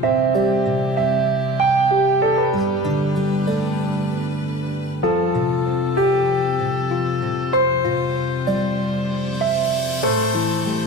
Música